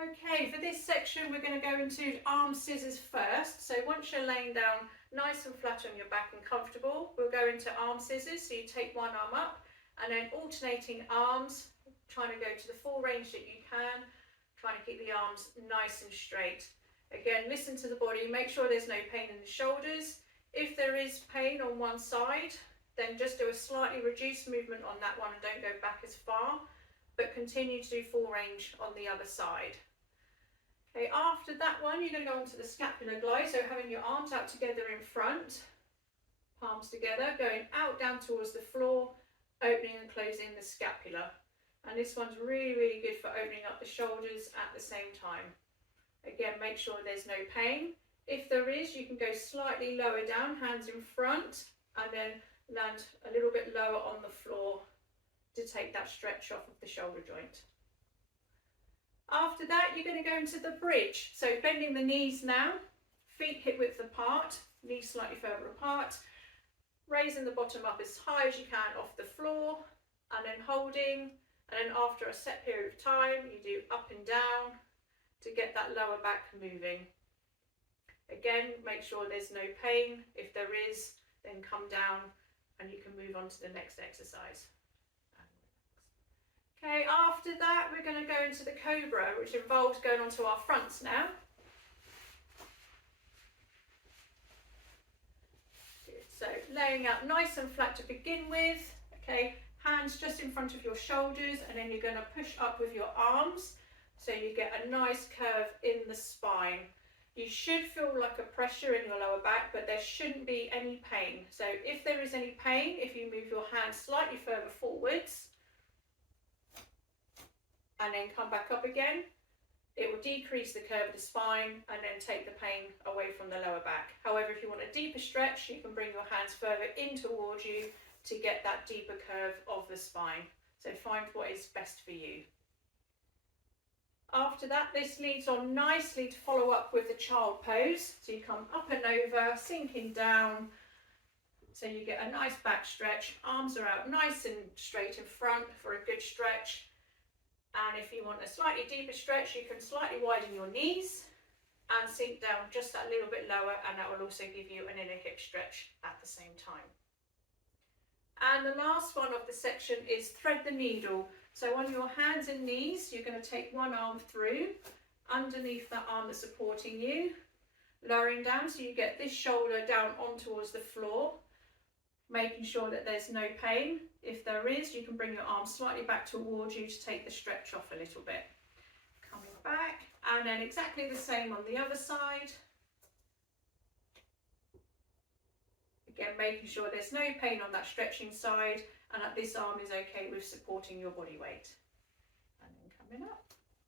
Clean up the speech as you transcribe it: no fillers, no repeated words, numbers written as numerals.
Okay, for this section we're going to go into arm scissors first. So once you're laying down nice and flat on your back and comfortable, we'll go into arm scissors. So you take one arm up and then alternating arms, trying to go to the full range that you can, trying to keep the arms nice and straight. Again, listen to the body, make sure there's no pain in the shoulders. If there is pain on one side, then just do a slightly reduced movement on that one and don't go back as far, but continue to do full range on the other side. Okay, after that one, you're going to go on to the scapular glide, so having your arms out together in front, palms together, going out down towards the floor, opening and closing the scapula. And this one's really, really good for opening up the shoulders at the same time. Again, make sure there's no pain. If there is, you can go slightly lower down, hands in front, and then land a little bit lower on the floor to take that stretch off of the shoulder joint. After that, you're going to go into the bridge. So bending the knees now, feet hip width apart, knees slightly further apart, raising the bottom up as high as you can off the floor, and then holding, and then after a set period of time, you do up and down to get that lower back moving. Again, make sure there's no pain. If there is, then come down and you can move on to the next exercise. Okay, after that we're going to go into the cobra, which involves going onto our fronts now. Good. So laying out nice and flat to begin with. Okay, hands just in front of your shoulders, and then you're going to push up with your arms so you get a nice curve in the spine. You should feel like a pressure in your lower back, but there shouldn't be any pain. So if there is any pain, if you move your hands slightly further forwards, and then come back up again, it will decrease the curve of the spine and then take the pain away from the lower back. However, if you want a deeper stretch, you can bring your hands further in towards you to get that deeper curve of the spine. So find what is best for you. After that, this leads on nicely to follow up with the child pose. So you come up and over, sinking down, so you get a nice back stretch. Arms are out nice and straight in front for a good stretch. And if you want a slightly deeper stretch, you can slightly widen your knees and sink down just that little bit lower, and that will also give you an inner hip stretch at the same time. And the last one of the section is thread the needle. So on your hands and knees, you're going to take one arm through, underneath that arm that's supporting you, lowering down so you get this shoulder down on towards the floor, making sure that there's no pain. If there is, you can bring your arm slightly back towards you to take the stretch off a little bit. Coming back, and then exactly the same on the other side. Again, making sure there's no pain on that stretching side, and that this arm is okay with supporting your body weight. And then coming up.